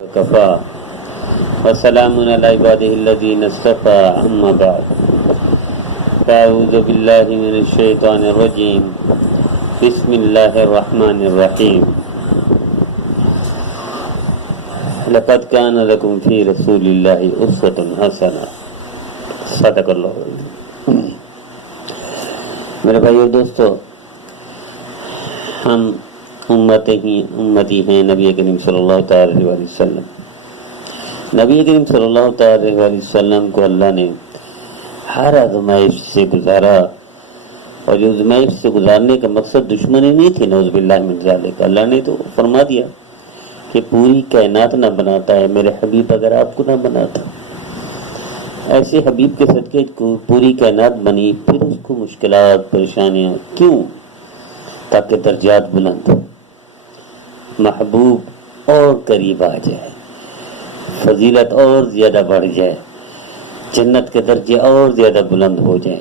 کفا وسلام علی عباده الذین اصطفى اما بعد اعوذ باللہ من الشیطان الرجیم بسم اللہ الرحمن الرحیم لقد کان لکم فی رسول اللہ اسوۃ حسنہ صدق اللہ۔ میرے بھائی اور دوستو، ہم امتی ہیں نبی کریم صلی اللہ تعالی علیہ وسلم۔ نبی کریم صلی اللہ تعالی علیہ وسلم کو اللہ نے ہر آزمائش سے گزارا، اور یہ آزمائش سے گزارنے کا مقصد دشمنی نہیں تھی، نعوذ باللہ من ذالک۔ اللہ نے تو فرما دیا کہ پوری کائنات نہ بناتا ہے میرے حبیب اگر آپ کو نہ بناتا۔ ایسے حبیب کے صدقے کو پوری کائنات بنی، پھر اس کو مشکلات پریشانیاں کیوں؟ تاکہ درجات بلند ہو، محبوب اور قریب آ جائے، فضیلت اور زیادہ بڑھ جائے، جنت کے درجے اور زیادہ بلند ہو جائیں۔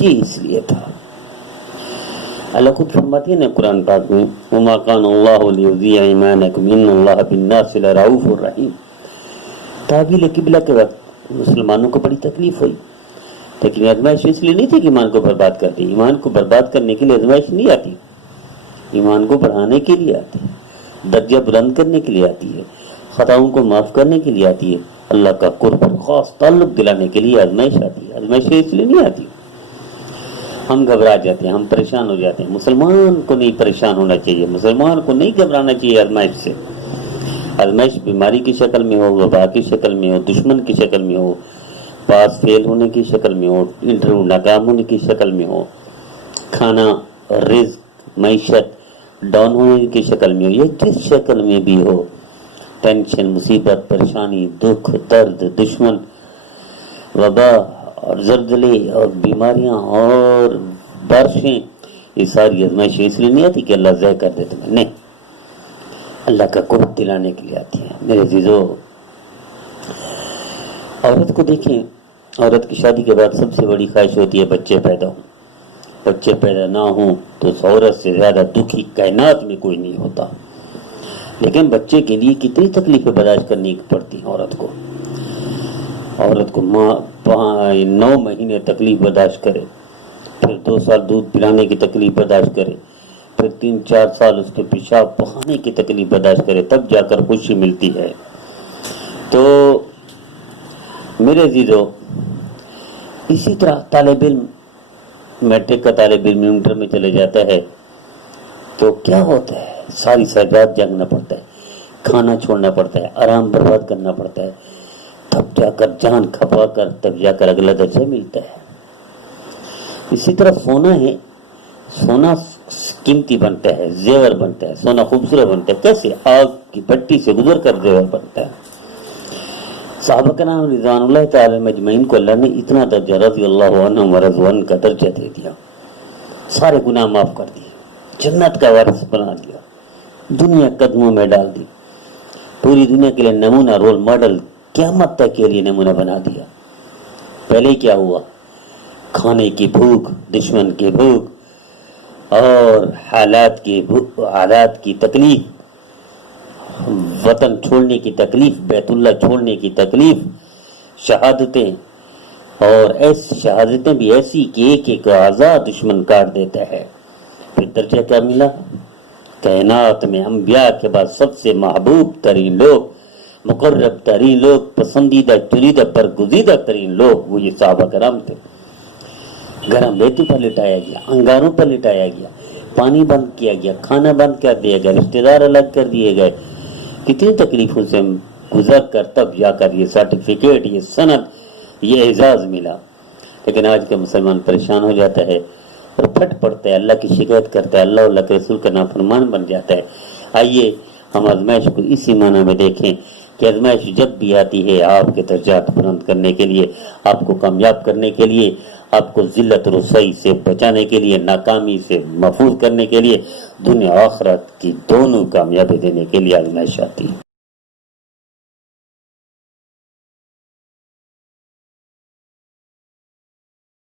یہ اس لیے تھا۔ اللہ خود فرماتے ہیں نا قرآن پاک میں، وما کان اللہ لیضیع ایمانکم ان اللہ بالناس لرؤوف الرحیم۔ تعبیل قبلہ کے وقت مسلمانوں کو بڑی تکلیف ہوئی، لیکن آزمائش اس لیے نہیں تھی کہ ایمان کو برباد کر دی۔ ایمان کو برباد کرنے کے لیے آزمائش نہیں آتی، ایمان کو بڑھانے کے لیے آتی ہے، درجہ بلند کرنے کے لیے آتی ہے، خطاؤں کو معاف کرنے کے لیے آتی ہے، اللہ کا قرب خاص تعلق دلانے کے لیے آزمائش آتی ہے۔ آزمائش اس لیے نہیں آتی۔ ہم گھبرا جاتے ہیں، ہم پریشان ہو جاتے ہیں۔ مسلمان کو نہیں پریشان ہونا چاہیے، مسلمان کو نہیں گھبرانا چاہیے آزمائش سے۔ آزمائش بیماری کی شکل میں ہو، وبا کی شکل میں ہو، دشمن کی شکل میں ہو، پاس فیل ہونے کی شکل میں ہو، انٹرویو ناکام ہونے کی شکل میں ہو، کھانا، رزق، معیشت ڈاؤن ہونے کی شکل میں ہو، یا جس شکل میں بھی ہو، ٹینشن، مصیبت، پریشانی، دکھ، درد، دشمن، وبا اور زلزلے اور بیماریاں اور بارشیں، یہ ساری آزمائشیں اس لیے نہیں آتی کہ اللہ ضائع کر دیتے ہیں، نہیں، اللہ کا قرب دلانے کے لیے آتی ہیں۔ میرے عزیزو، عورت کو دیکھیں، عورت کی شادی کے بعد سب سے بڑی خواہش ہوتی ہے بچے پیدا ہوں۔ بچے پیدا نہ ہوں تو اس عورت سے زیادہ دکھی کائنات میں کوئی نہیں ہوتا۔ لیکن بچے کے لیے کتنی تکلیفیں برداشت کرنی پڑتی ہیں عورت کو۔ عورت کو 9 مہینے تکلیف برداشت کرے، پھر 2 سال دودھ پلانے کی تکلیف برداشت کرے، پھر 3-4 سال اس کے پیشاب بہانے کی تکلیف برداشت کرے، تب جا کر خوشی ملتی ہے۔ تو میرے عزیزو، اسی طرح طالب علم، میٹرک کا طالب علم انٹر میں چلے جاتا ہے تو کیا ہوتا ہے؟ ساری رات جاگنا پڑتا ہے، کھانا چھوڑنا پڑتا ہے، آرام برباد کرنا پڑتا ہے، تب جا کر جان کھپا کر تب جا کر اگلا درجہ ملتا ہے۔ اسی طرح سونا ہے، سونا قیمتی بنتا ہے، زیور بنتا ہے، سونا خوبصورت بنتا ہے۔ کیسے؟ آگ کی بھٹی سے گزر کر زیور بنتا ہے۔ صحابہ کرام رضوان اللہ تعالی مجمعین کو اللہ نے اتنا درجہ رضی اللہ عنہم ورضوان کا درجہ دے دیا، سارے گناہ معاف کر دیے، جنت کا وارث بنا دیا، دنیا قدموں میں ڈال دی، پوری دنیا کے لیے نمونہ، رول ماڈل، قیامت تک کے لیے نمونہ بنا دیا۔ پہلے کیا ہوا؟ کھانے کی بھوک، دشمن کی بھوک اور حالات کی تکلیف، وطن چھوڑنے کی تکلیف، بیت اللہ چھوڑنے کی تکلیف، شہادتیں، اور ایسی شہادتیں بھی ایسی کہ ایک ایک آزاد دشمن کاٹ دیتا ہے۔ پھر درجہ کیا ملا؟ کائنات میں انبیاء کے بعد سب سے محبوب ترین لوگ، مقرب ترین لوگ، پسندیدہ چنیدہ برگزیدہ ترین لوگ وہ یہ صحابہ کرام تھے۔ گرم ریتوں پر لٹایا گیا، انگاروں پر لٹایا گیا، پانی بند کیا گیا، کھانا بند کر دیا گیا، رشتہ دار الگ کر دیے گئے، کتنی تکلیفوں سے گزر کر تب جا کر یہ سرٹیفکیٹ، یہ سند، یہ اعزاز ملا۔ لیکن آج کا مسلمان پریشان ہو جاتا ہے اور پھٹ پڑتا ہے، اللہ کی شکایت کرتا ہے، اللہ اللہ کے رسول کا نافرمان بن جاتا ہے۔ آئیے ہم آزمائش کو اسی معنی میں دیکھیں کہ آزمائش جب بھی آتی ہے آپ کے درجات بلند کرنے کے لیے، آپ کو کامیاب کرنے کے لیے، آپ کو ذلت و رسوائی سے بچانے کے لیے، ناکامی سے محفوظ کرنے کے لیے، دنیا آخرت کی دونوں کامیابی دینے کے لیے آزمائش آتی ہے۔